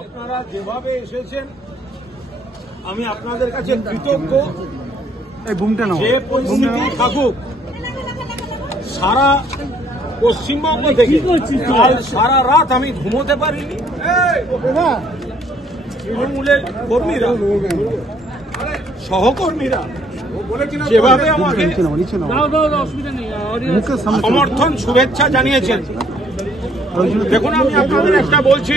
আপনারা যেভাবে এসেছেন আমি আপনাদের কাছে কৃতজ্ঞ। যে পরিস্থিতি থাকুক, সারা পশ্চিমবঙ্গ থেকে কাল সারা রাত আমি ঘুমোতে পারিনি। তৃণমূলের কর্মীরা, সহকর্মীরা যেভাবে আমাকে সমর্থন শুভেচ্ছা জানিয়েছেন, দেখুন আমি আপনাদের একটা বলছি,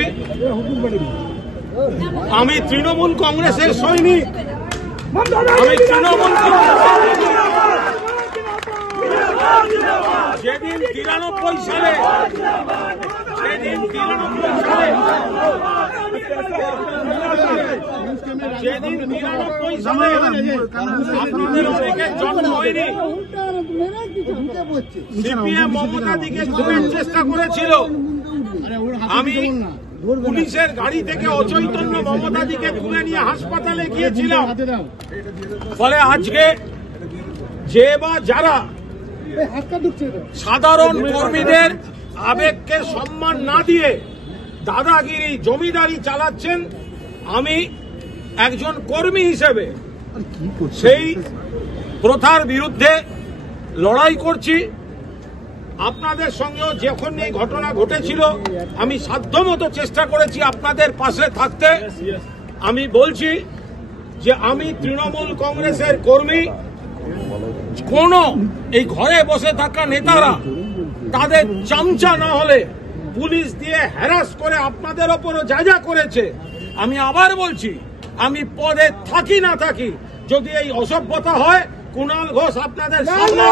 আমি তৃণমূল কংগ্রেসের সৈনিক। আমি তৃণমূল যেদিন 93 সালে আপনাদের অনেকের জন্ম হয়নি, সিপিএম মমতাদিকে খুনের চেষ্টা করেছিল। আমি পুলিশের গাড়ি থেকে অচৈতন্য মমতাদিকে তুলে নিয়ে হাসপাতালে গিয়েছিলাম। ফলে আজকে যে বা যারা সাধারণ কর্মীদের আবেগকে সম্মান না দিয়ে দাদাগিরি জমিদারি চালাচ্ছেন, আমি একজন কর্মী হিসেবে সেই প্রথার বিরুদ্ধে লড়াই করছি। আপনাদের সঙ্গেও যখন এই ঘটনা ঘটেছিল আমি সাধ্যমতো চেষ্টা করেছি আপনাদের পাশে থাকতে। আমি বলছি যে আমি তৃণমূল কংগ্রেসের কর্মী। কোন এই ঘরে বসে থাকা নেতারা তাদের চামচা না হলে পুলিশ দিয়ে হ্যারাস করে আপনাদের ওপরও যা যা করেছে, আমি আবার বলছি, আমি পদে থাকি না থাকি, যদি এই অসভ্যতা হয়, কুণাল ঘোষ আপনাদের সামনে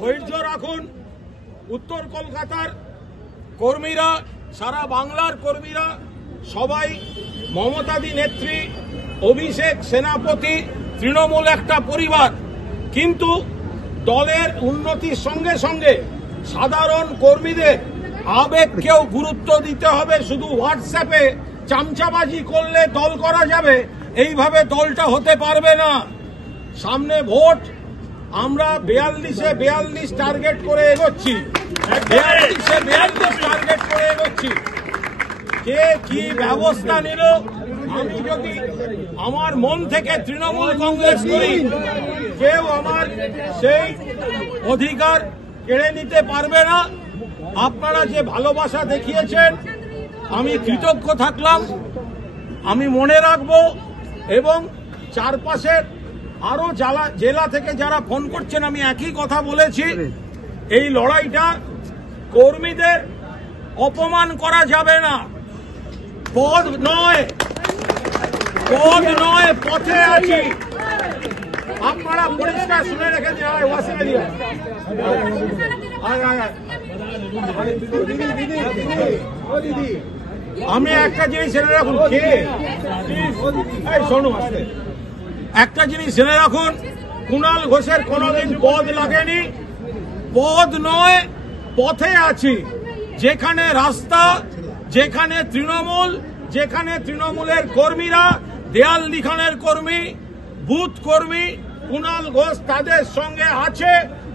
ধৈর্য রাখুন। উত্তর কলকাতার কর্মীরা, সারা বাংলার কর্মীরা সবাই মমতাদি নেত্রী, অভিষেক সেনাপতি, তৃণমূল একটা পরিবার। কিন্তু দলের উন্নতির সঙ্গে সঙ্গে সাধারণ কর্মীদের আবেগকেও গুরুত্ব দিতে হবে। শুধু হোয়াটসঅ্যাপে চামচাবাজি করলে দল করা যাবে, এইভাবে দলটা হতে পারবে না। সামনে ভোট, আমরা 42-এ 42 টার্গেট করে এগোচ্ছি, 42-এ 42 টার্গেট করে এগোচ্ছি। কে কি ব্যবস্থা নিল, আমি যদি আমার মন থেকে তৃণমূল কংগ্রেস করি, কেউ আমার সেই অধিকার কেড়ে নিতে পারবে না। আপনারা যে ভালোবাসা দেখিয়েছেন আমি কৃতজ্ঞ থাকলাম। আমি মনে রাখব এবং চারপাশের আরো জেলা থেকে যারা ফোন করছেন আমি একই কথা বলেছি, এই লড়াইটা কর্মীদের অপমান করা যাবে না। পদ নয় পথে আছি। আপনারা পরিষ্কার শুনে রেখেছেন। আমি একটা জিনিস জেনে রাখুন, শোনো একটা জিনিস জেনে রাখুন, কুণাল ঘোষের কোনোদিন পদ লাগেনি, পদ নয় পথে আছি। যেখানে রাস্তা, যেখানে তৃণমূলের কর্মীরা, দেয়াল লিখনের কর্মী, বুথ কর্মী, কুণাল ঘোষ তাদের সঙ্গে আছে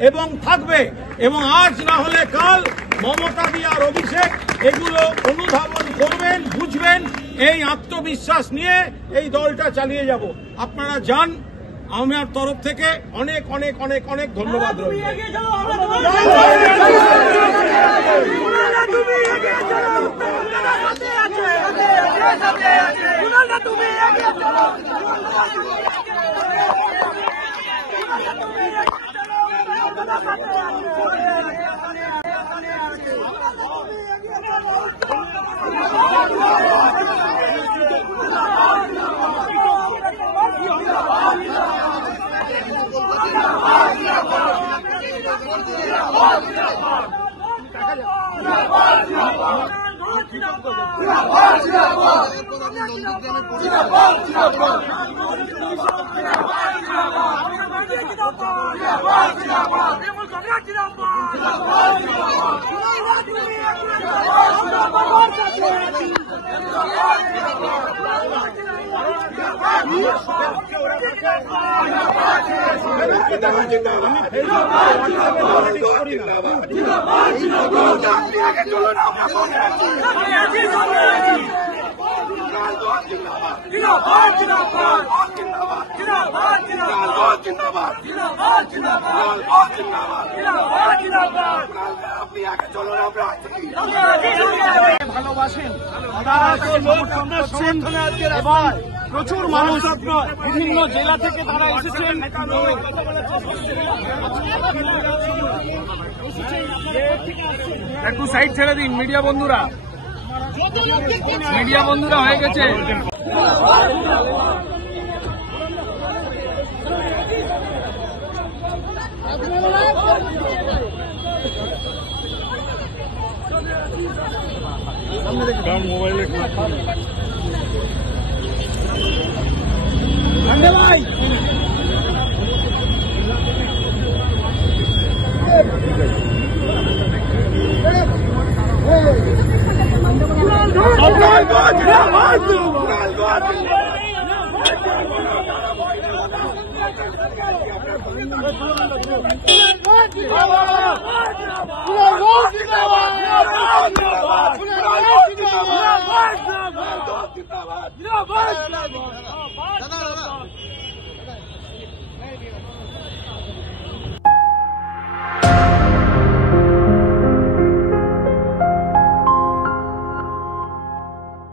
এবং থাকবে। এবং আজ না হলে কাল মমতা দি আর অভিষেক এগুলো অনুধাবন করবেন, বুঝবেন। এই আত্মবিশ্বাস নিয়ে এই দলটা চালিয়ে যাব। আপনারা যান। আমার তরফ থেকে অনেক অনেক অনেক অনেক ধন্যবাদ রইল। ভালোবাসেন প্রচুর মানুষ বিভিন্ন জেলা থেকে তারা এসেছেন। একটু সাইড ছেড়ে দিন মিডিয়া বন্ধুরা হয়ে গেছে। মোবাইলে ভাই